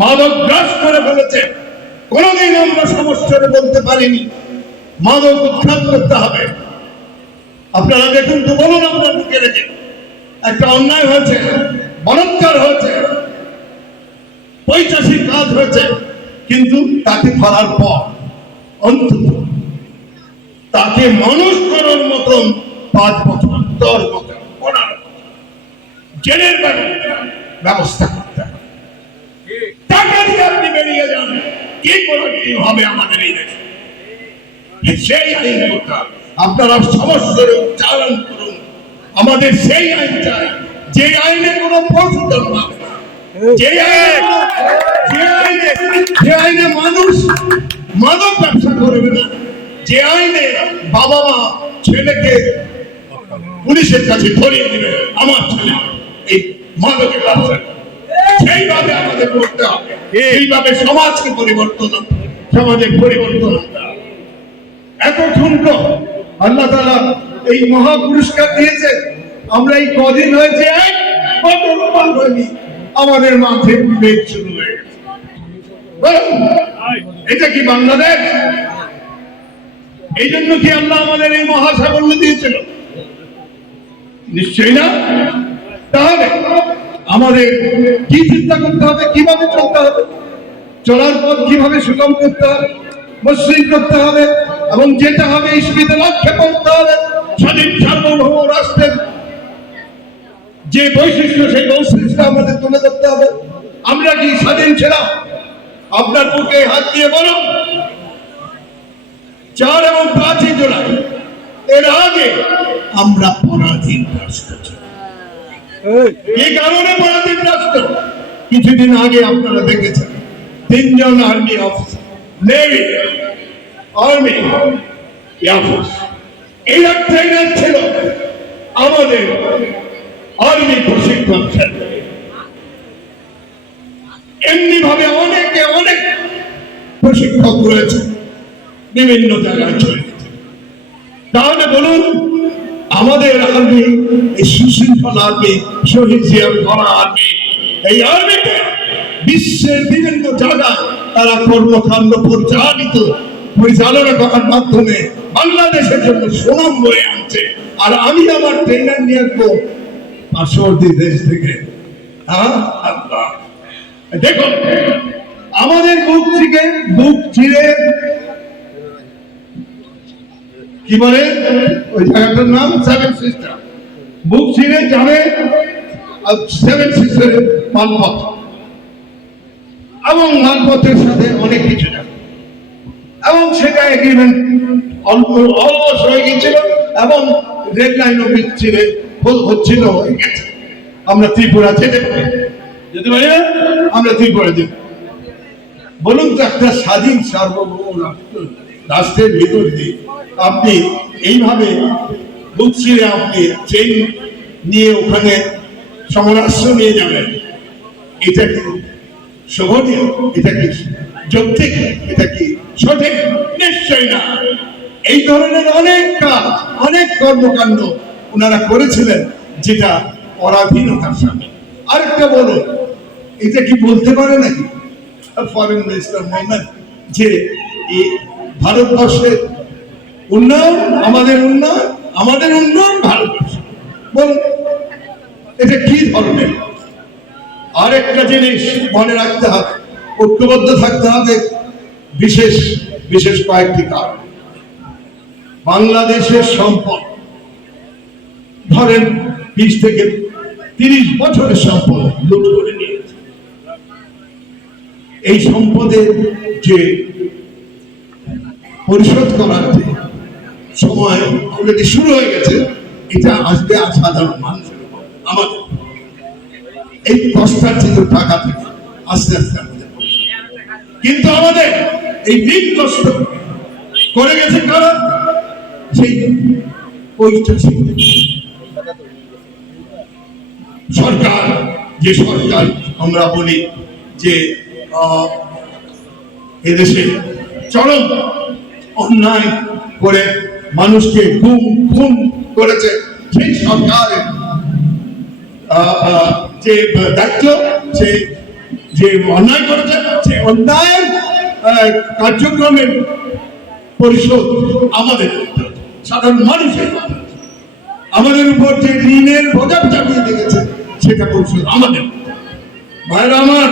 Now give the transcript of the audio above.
মাদক গ্রাস করে ফেলেছে। কোনদিন আমরা সমস্যারে বলতে পারিনি মাদক উৎখাত করতে হবে। আপনারা দেখুন তো, বলুন আমরা ঢুকে রেখে একটা অন্যায় হয়েছে, বলাৎকার হয়েছে, পৈশাচিক কাজ হয়েছে, কিন্তু তাকে ধরার পর অন্তত তাকে মানুষ করার মতন 5 বছর 10 বছর 15 জেলের ব্যবস্থা করতে হবে। টাকা দিয়ে আপনি বেরিয়ে যান, কি করে হবে আমাদের এই দেশে? সেই আইন করতে হবে। আপনারা সমস্যার উচ্চারণ করুন। আমাদের সেই আইন চাই যে আইনে কোনো প্রশোধন পাবে না, যে আইনে মানুষ মাদক ব্যবসা করবে না, যে আইনে বাবা মা ছেলেকে পুলিশের কাছে ধরিয়ে দিবে আমার ছেলে এই মাদকের ব্যবসা। সেইভাবে আমাদের করতে হবে, সেইভাবে সমাজকে পরিবর্তন, সমাজের পরিবর্তন আনতে হবে। এতক্ষণ তো আল্লাহ তাআলা এই মহা পুরস্কার দিয়েছে, আমরা এই কদিন হয়েছে আমাদের মাঠে বিভেদ শুরু হয়ে গেছে। এটা কি বাংলাদেশ? এই জন্য কি আল্লাহ আমাদের এই মহাসাগল্য দিয়েছিল? নিশ্চয়ই না। তাহলে আমাদের কি চিন্তা করতে হবে, কিভাবে চলতে হবে, চলার পথ কিভাবে সুগম করতে হবে, মসৃণ করতে হবে, এবং যেটা হবে ইসলামের লক্ষ্যে পড়তে হবে। স্বাধীন সার্বভৌম রাষ্ট্রের যে বৈশিষ্ট্য, সেই বৈশিষ্ট্য আমাদের তুলে ধরতে হবে। আমরা কি স্বাধীন ছিলাম? আপনার বুকে হাত দিয়ে বলুন, 4 এবং 5 জুলাই এর আগে আমরা পরাধীন রাষ্ট্র ছিলাম। এই কারণে পরাধীন রাষ্ট্র। কিছুদিন আগে আপনারা দেখেছেন 3 জন army officer, navy, army, airforce, এরা ট্রেনার ছিল আমাদের আর্মি প্রশিক্ষণ কেন্দ্রে। এমনি ভাবে অনেকে অনেক প্রশিক্ষক রয়েছে, বিভিন্ন জায়গায় চলে গেছে। তাহলে বলুন, আমাদের আর্মি, এই সুশৃঙ্খল আর্মি, শহীদ জিয়ার করা আর্মি, এই আর্মিতে বিশ্বের বিভিন্ন জায়গায় তারা কর্মকাণ্ড পরিচালনা করার মাধ্যমে বাংলাদেশের জন্য সুনাম বয়ে আনছে। আর আমি আমার ট্রেনার নিয়ে আসবো পার্শ্ববর্তী দেশ থেকে। দেখুন, আমাদের বুক চিরে কি বলে ওই জায়গাটার নাম 7 সিস্টার, বুক চিরে যাবে 7 সিস্টারের মালপথ, এবং মালপথের সাথে অনেক কিছু যাবে, এবং সেটা এগ্রিমেন্ট অলমোস্ট হয়ে গিয়েছিল, এবং রেড লাইনও বিচ্ছিরে হচ্ছিল, হয়ে গেছে। আমরা ত্রিপুরা যেতে পারি না, আমরা ত্রিপুরা যেতে। বলুন তো, একটা স্বাধীন সার্বভৌম রাষ্ট্রের ভিতর দিয়ে আপনি এইভাবে বুক ছিঁড়ে আপনি ট্রেন নিয়ে ওখানে সমরাস্ত্র নিয়ে যাবেন? এটা কি শোভনীয়? এটা কি যৌক্তিক? এটা কি সঠিক? নিশ্চয়ই না। এই ধরনের অনেক কাজ, অনেক কর্মকাণ্ড ওনারা করেছিলেন, যেটা পরাধীনতার সামনে। আরেকটা বলুন, এটা কি বলতে পারে নাকি ফরেন মিনিস্টার মোহাম্মদ যে ভারতবর্ষের উন্নয়ন আমাদের উন্নয়ন, আমাদের উন্নয়ন ভারতবর্ষ? বলুন, এটা কি ধরনের? আরেকটা জিনিস মনে রাখতে হবে, ঐক্যবদ্ধ থাকতে হবে বিশেষ বিশেষ কয়েকটি কারণ। বাংলাদেশের সম্পদ, ধরেন 20 থেকে 30 বছরের সম্পদ লুট করে নিয়েছে। এই সম্পদের যে পরিশোধ করার সময় অলরেডি শুরু হয়ে গেছে, এটা আসবে সাধারণ মানুষের উপর। আমাদের এই কষ্টার্জিত টাকা থেকে আস্তে আস্তে আমাদের, কিন্তু আমাদের এই ঋণ কষ্ট করে গেছে কারা? সেই সরকার, যে সরকার আমরা বলি যে এদেশে চরম অন্যায় করে মানুষকে খুন করেছে, সেই সরকারের যে দায়িত্ব, সে যে অন্যায় করেছে সেই অন্যায়ের কার্যক্রমের পরিশোধ আমাদের করতে হবে, সাধারণ মানুষের করতে হবে। আমাদের উপর যে ঋণের বোঝা চাপিয়ে দিয়েছে সেটা পরিশোধ আমাদের। ভাইরা আমার,